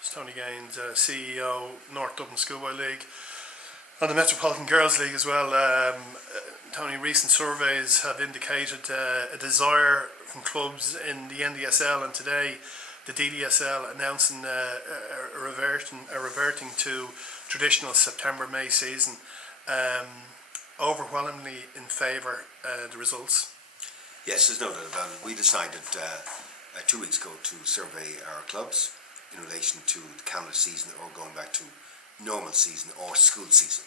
It's Tony Gaines, CEO, North Dublin Schoolboys League, and the Metropolitan Girls League as well. Tony, recent surveys have indicated a desire from clubs in the NDSL, and today the DDSL announcing reverting to traditional September-May season. Overwhelmingly in favour the results. Yes, there's no doubt about it. We decided 2 weeks ago to survey our clubs in relation to the calendar season, or going back to normal season or school season.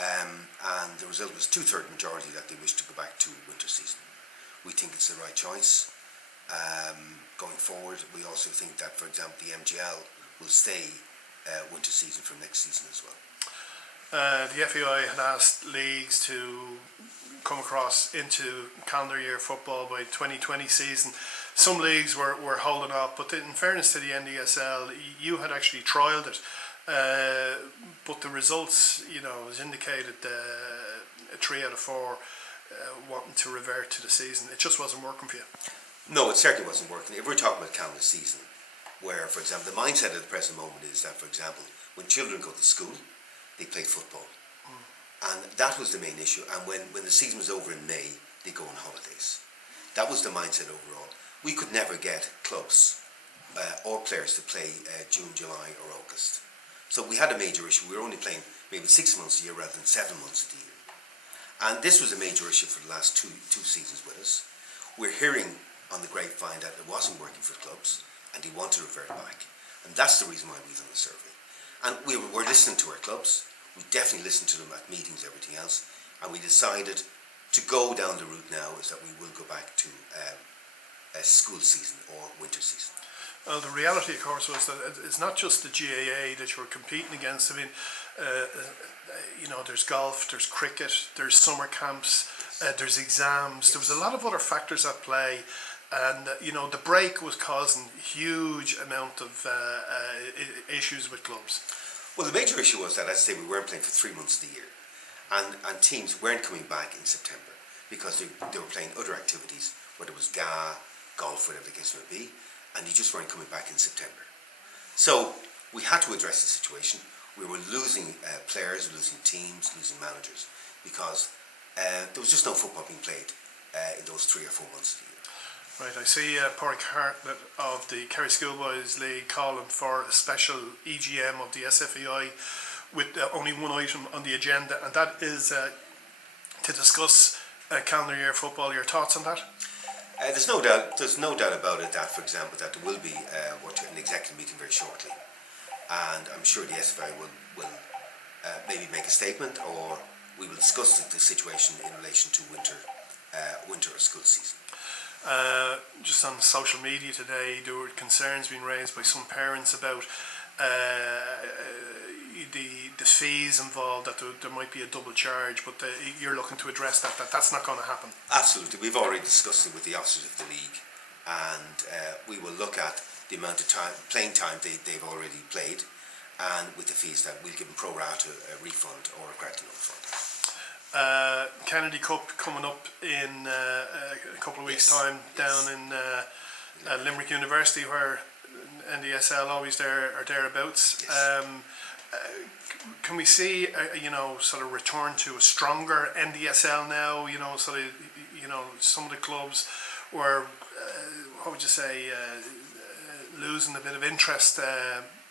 And the result was 2/3 majority that they wish to go back to winter season. We think it's the right choice. Going forward, we also think that, for example, the MGL will stay winter season from next season as well. The FAI had asked leagues to come across into calendar year football by 2020 season. Some leagues were holding off, but in fairness to the NDSL, you had actually trialled it. But the results, has indicated 3 out of 4 wanting to revert to the season. It just wasn't working for you. No, it certainly wasn't working. If we're talking about calendar season, where, for example, the mindset at the present moment is that, for example, when children go to school, they play football. And that was the main issue. And when the season was over in May, they go on holidays. That was the mindset overall. We could never get clubs or players to play June, July or August. So we had a major issue. We were only playing maybe 6 months a year rather than 7 months of the year. And this was a major issue for the last two seasons with us. We're hearing on the grapevine that it wasn't working for clubs and they want to revert back. And that's the reason why we've done the survey. And we were listening to our clubs. We definitely listened to them at meetings, everything else. And we decided to go down the route now is that we will go back to a school season or winter season. Well, the reality, of course, was that it's not just the GAA that you were competing against. I mean, there's golf, there's cricket, there's summer camps, there's exams. Yes. There was a lot of other factors at play. And, the break was causing huge amount of issues with clubs. Well, the major issue was that, as I say, we weren't playing for 3 months of the year. And teams weren't coming back in September because they were playing other activities, whether it was GAA, golf, whatever the case may be, and they just weren't coming back in September. So we had to address the situation. We were losing players, losing teams, losing managers, because there was just no football being played in those 3 or 4 months of the year. Right, I see Pádraig Hartnett of the Kerry Schoolboys League calling for a special EGM of the SFEI with only one item on the agenda, and that is to discuss calendar year football. Your thoughts on that? There's no doubt about it that, for example, that there will be an executive meeting very shortly, and I'm sure the SFEI will maybe make a statement, or we will discuss the situation in relation to winter or school season. Just on social media today, there were concerns being raised by some parents about the fees involved, that there might be a double charge, but you're looking to address that's not going to happen. Absolutely. We've already discussed it with the officers of the league, and we will look at the amount of playing time they've already played, and with the fees that we'll give them pro rata refund or a credit refund. Kennedy Cup coming up in a couple of weeks' time down in Limerick University, where NDSL always there or thereabouts. Yes. Can we see sort of return to a stronger NDSL now? Some of the clubs were what would you say, losing a bit of interest.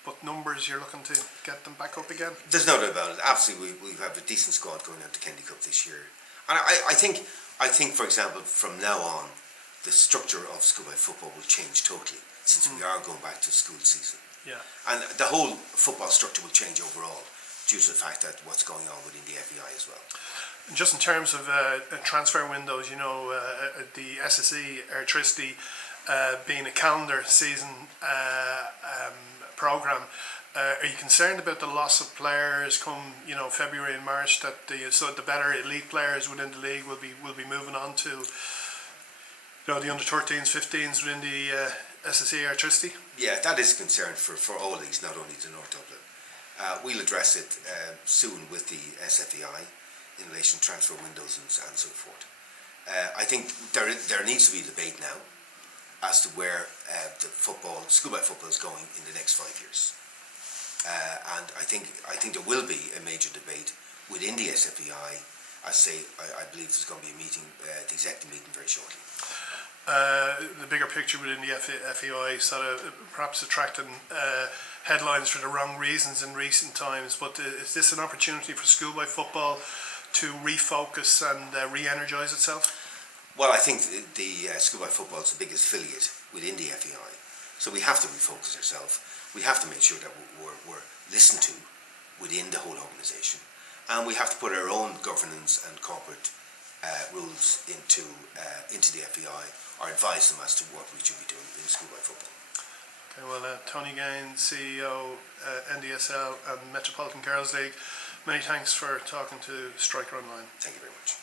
But numbers, you're looking to get them back up again? There's no doubt about it. Absolutely, we have a decent squad going out to Kennedy Cup this year. And I think, for example, from now on, the structure of schoolboy football will change totally, since we are going back to school season. Yeah. And the whole football structure will change overall, due to the fact that what's going on within the FEI as well. Just in terms of transfer windows, the SSE electricity being a calendar season program, are you concerned about the loss of players come February and March, that the better elite players within the league will be moving on to the under 13s, 15s within the SSE electricity? Yeah, that is a concern for all leagues, not only the North Dublin. We'll address it soon with the SFEI in relation to transfer windows and so forth. I think there needs to be a debate now as to where the schoolboy football is going in the next 5 years. And I think there will be a major debate within the SFEI. I believe there's going to be a meeting, the executive meeting, very shortly. The bigger picture within the FEI sort of perhaps attracting headlines for the wrong reasons in recent times, but is this an opportunity for schoolboy football to refocus and re-energise itself? Well, I think the schoolboy football is the biggest affiliate within the FEI, so we have to refocus ourselves. We have to make sure that we're listened to within the whole organisation, and we have to put our own governance and corporate rules into the FEI, or advise them as to what we should be doing in schoolboy football. Okay, well, Tony Gaines, CEO, NDSL and Metropolitan Girls League, many thanks for talking to Striker Online. Thank you very much.